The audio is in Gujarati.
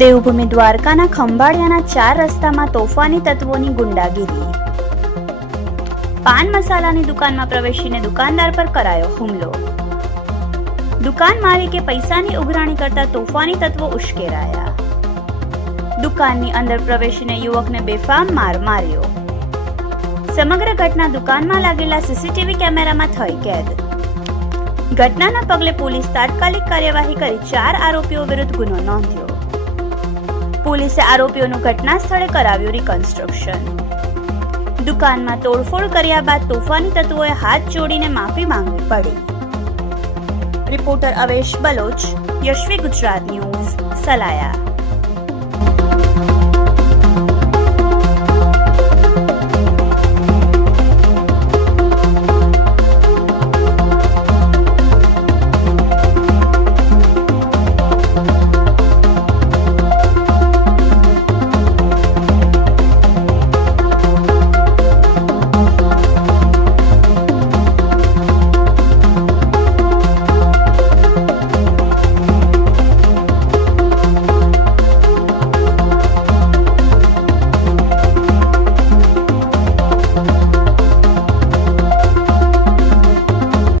દેવભૂમિ દ્વારકાના ખંભાળિયાના 4 રસ્તામાં તોફાની તત્વોની ગુંડાગીરી। પાન મસાલાની દુકાનમાં પ્રવેશીને દુકાનદાર પર કરાયો હુમલો। દુકાન માલિકે પૈસાની ઉઘરાણી કરતા તોફાની તત્વો ઉશ્કેરાયા। દુકાનની અંદર પ્રવેશીને યુવકને બેફામ માર માર્યો। સમગ્ર ઘટના દુકાનમાં લાગેલા સીસીટીવી કેમેરામાં થઈ કેદ। ઘટનાના પગલે પોલીસ તાત્કાલિક કાર્યવાહી કરી 4 આરોપીઓ વિરુદ્ધ ગુનો નોંધ્યો। પોલીસે આરોપીઓનું ઘટના સ્થળે કરાવ્યું રિકન્સ્ટ્રક્શન। દુકાનમાં તોડફોડ કર્યા બાદ તોફાની તત્વોએ હાથ જોડીને માફી માંગવી પડી। Reporter Avesh Baloch, Yashvi Gujarat news, Salaya.